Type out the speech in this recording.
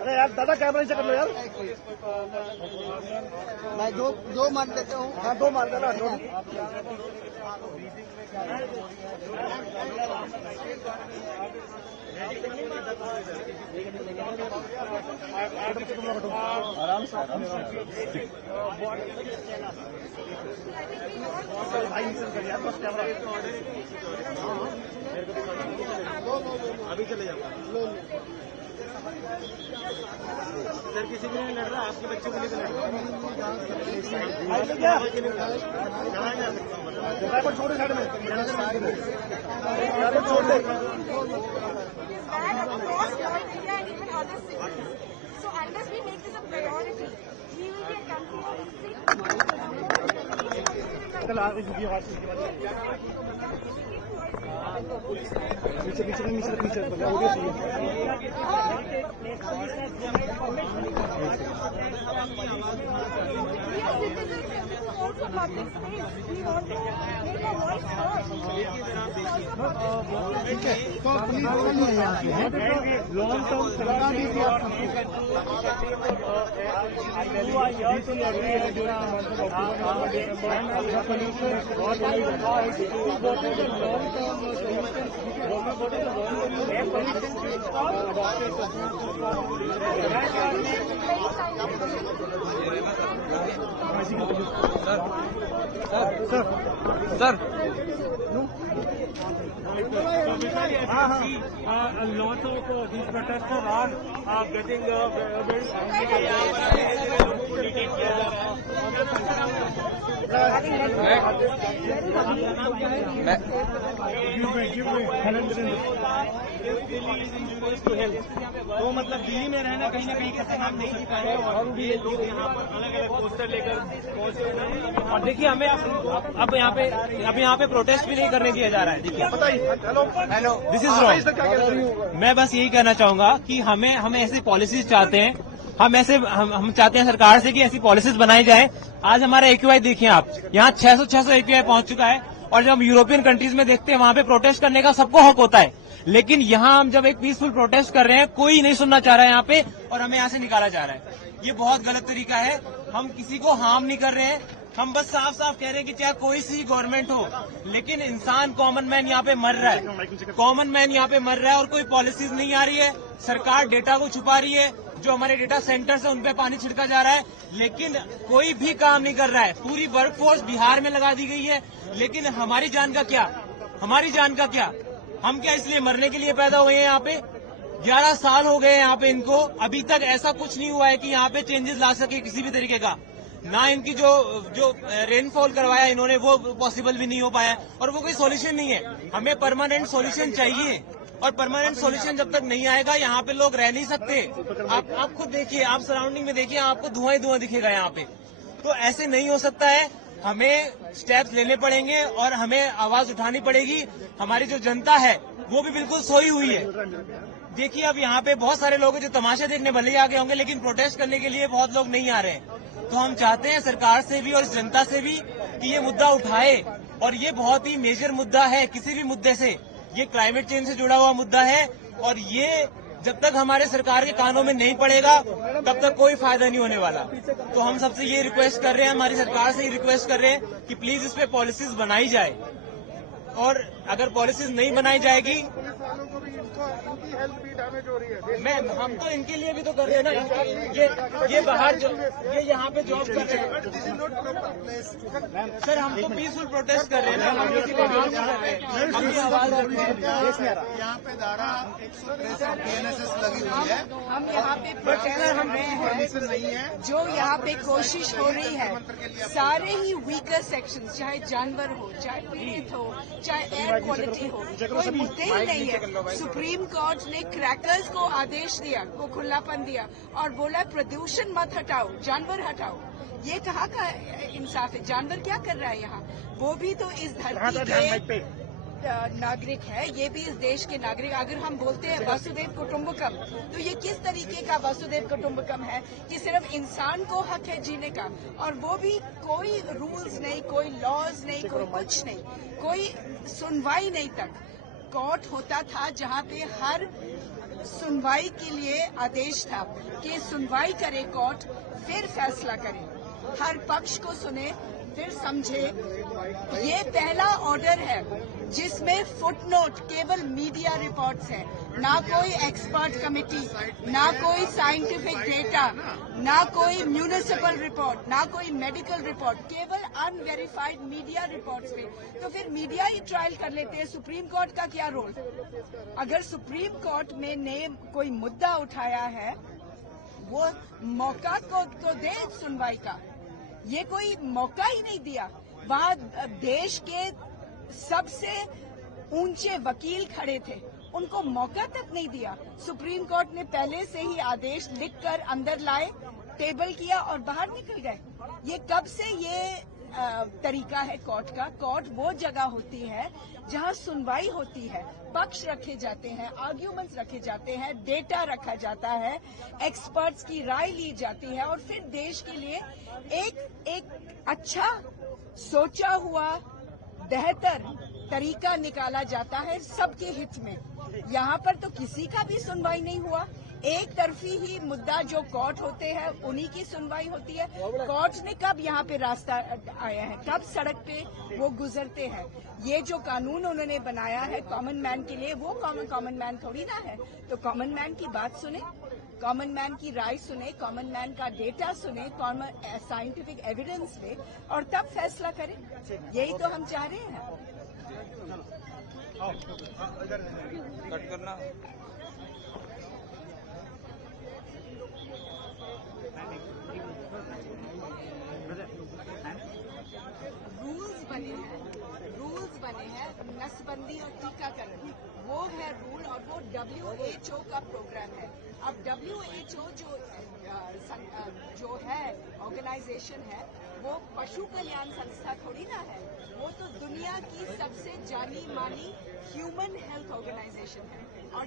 अरे यार दादा कैमरा नीचे कर लो यार। मैं दो मान लेता हूँ। हाँ 2 मार देना। आराम से अभी चले जाओ सर। किसी के लिए लड़ रहा, आपके बच्चे के लिए लड़ रहा। छोड़ साइड में, छोड़ दे। So unless we make this a priority, we will be a country पीछे पीछे पीछे पीछे also public space. We want to make our voice heard. Long term sir lots of these protesters are getting तो मतलब दिल्ली में रहना कहीं ना कहीं खतरनाक नहीं सकता है। और ये लोग यहाँ पर अलग अलग पोस्टर लेकर पहुंचे हैं। और देखिए हमें अब यहाँ पे प्रोटेस्ट भी नहीं करने दिया जा रहा है। देखिए हेलो दिस इज रॉन्ग। मैं बस यही कहना चाहूंगा कि हमें ऐसी पॉलिसीज चाहते हैं। हम चाहते हैं सरकार से कि ऐसी पॉलिसीज बनाई जाए। आज हमारा AQI देखिए आप, यहाँ 600 AQI पहुंच चुका है। और जब हम यूरोपियन कंट्रीज में देखते हैं वहां पे प्रोटेस्ट करने का सबको हक होता है, लेकिन यहाँ हम जब एक पीसफुल प्रोटेस्ट कर रहे हैं कोई नहीं सुनना चाह रहा है यहाँ पे, और हमें यहाँ से निकाला जा रहा है। ये बहुत गलत तरीका है। हम किसी को हार्म नहीं कर रहे हैं, हम बस साफ साफ कह रहे हैं कि चाहे कोई सी गवर्नमेंट हो, लेकिन इंसान कॉमन मैन यहाँ पे मर रहा है। कॉमन मैन यहाँ पे मर रहा है और कोई पॉलिसीज नहीं आ रही है। सरकार डेटा को छुपा रही है। जो हमारे डेटा सेंटर्स है उन पे पानी छिड़का जा रहा है, लेकिन कोई भी काम नहीं कर रहा है। पूरी वर्कफोर्स बिहार में लगा दी गई है, लेकिन हमारी जान का क्या? हम क्या इसलिए मरने के लिए पैदा हुए हैं यहाँ पे? 11 साल हो गए यहाँ पे इनको, अभी तक ऐसा कुछ नहीं हुआ है कि यहाँ पे चेंजेस ला सके किसी भी तरीके का। ना इनकी जो रेनफॉल करवाया इन्होंने वो पॉसिबल भी नहीं हो पाया, और वो कोई सॉल्यूशन नहीं है। हमें परमानेंट सॉल्यूशन चाहिए, और परमानेंट सॉल्यूशन जब तक नहीं आएगा यहाँ पे लोग रह नहीं सकते। आप खुद देखिए, आप सराउंडिंग में देखिए, आपको धुआं ही धुआं दिखेगा यहाँ पे। तो ऐसे नहीं हो सकता है। हमें स्टेप्स लेने पड़ेंगे और हमें आवाज उठानी पड़ेगी। हमारी जो जनता है वो भी बिल्कुल सोई हुई है। देखिए अब यहाँ पे बहुत सारे लोग हैं जो तमाशा देखने भले ही आगे होंगे, लेकिन प्रोटेस्ट करने के लिए बहुत लोग नहीं आ रहे हैं। तो हम चाहते हैं सरकार से भी और इस जनता से भी कि ये मुद्दा उठाए, और ये बहुत ही मेजर मुद्दा है किसी भी मुद्दे से। ये क्लाइमेट चेंज से जुड़ा हुआ मुद्दा है, और ये जब तक हमारे सरकार के कानों में नहीं पड़ेगा तब तक कोई फायदा नहीं होने वाला। तो हम सबसे ये रिक्वेस्ट कर रहे हैं, हमारी सरकार से ये रिक्वेस्ट कर रहे हैं कि प्लीज इस पे पॉलिसीज बनाई जाए, और अगर पॉलिसीज नहीं बनाई जाएगी हम तो इनके लिए भी तो कर रहे हैं ना। ये बाहर ये यहाँ पे जॉब कर रहे हैं। सर हम तो पीसफुल प्रोटेस्ट कर रहे हैं ना, हम किसी को हार्म नहीं कर रहे हैं। हम भी आवाज रख रहे हैं। यहाँ पे धारा 163 BNSS लगी हुई है। हम यहाँ पे प्रोटेस्ट कर रहे हैं। जो यहाँ पे कोशिश हो रही है, सारे ही वीकर सेक्शंस, चाहे जानवर हो, चाहे पीड़ित हो, चाहे एयर क्वालिटी हो, कोई मुद्दे ही नहीं है। सुप्रीम कोर्ट ने क्रैकर्स को आदेश दिया, को खुलापन दिया और बोला प्रदूषण मत हटाओ, जानवर हटाओ। ये कहाँ का इंसाफ है? जानवर क्या कर रहा है यहाँ? वो भी तो इस धरती के नागरिक है, ये भी इस देश के नागरिक। अगर हम बोलते हैं वसुदेव कुटुंबकम, तो ये किस तरीके का वसुदेव कुटुंबकम है कि सिर्फ इंसान को हक है जीने का, और वो भी कोई रूल्स नहीं, कोई लॉज नहीं, कोई कुछ नहीं, कोई सुनवाई नहीं तक। कोर्ट होता था जहां पे हर सुनवाई के लिए आदेश था कि सुनवाई करे कोर्ट, फिर फैसला करे, हर पक्ष को सुने, फिर समझे। ये पहला ऑर्डर है जिसमें फुटनोट केवल मीडिया रिपोर्ट्स हैं, ना कोई एक्सपर्ट कमेटी, ना कोई साइंटिफिक डेटा, ना कोई म्यूनिसिपल रिपोर्ट, ना कोई मेडिकल रिपोर्ट, केवल अनवेरिफाइड मीडिया रिपोर्ट्स पे। तो फिर मीडिया ही ट्रायल कर लेते हैं, सुप्रीम कोर्ट का क्या रोल? अगर सुप्रीम कोर्ट में ने कोई मुद्दा उठाया है, वो मौका को तो दे सुनवाई का। ये कोई मौका ही नहीं दिया। वहां देश के सबसे ऊंचे वकील खड़े थे, उनको मौका तक नहीं दिया। सुप्रीम कोर्ट ने पहले से ही आदेश लिखकर अंदर लाए, टेबल किया और बाहर निकल गए। ये कब से ये तरीका है कोर्ट का? कोर्ट वो जगह होती है जहां सुनवाई होती है, पक्ष रखे जाते हैं, आर्ग्यूमेंट्स रखे जाते हैं, डेटा रखा जाता है, एक्सपर्ट्स की राय ली जाती है और फिर देश के लिए एक अच्छा सोचा हुआ बेहतर तरीका निकाला जाता है सबके हित में। यहाँ पर तो किसी का भी सुनवाई नहीं हुआ। एक तरफी ही मुद्दा जो कोर्ट होते हैं उन्हीं की सुनवाई होती है। कोर्ट ने कब यहाँ पे रास्ता आया है, कब सड़क पे वो गुजरते हैं? ये जो कानून उन्होंने बनाया है कॉमन मैन के लिए, वो कॉमन मैन थोड़ी ना है। तो कॉमन मैन की बात सुने, कॉमन मैन की राय सुने, कॉमन मैन का डेटा सुने, साइंटिफिक एविडेंस ले और तब फैसला करें। यही तो हम चाह रहे हैं। कट करना। रूल्स बने हैं नसबंदी और टीकाकरण, वो है रूल और वो WHO का प्रोग्राम है। अब WHO जो है ऑर्गेनाइजेशन है, वो पशु कल्याण संस्था थोड़ी ना है, वो तो दुनिया की सबसे जानी मानी ह्यूमन हेल्थ ऑर्गेनाइजेशन है। और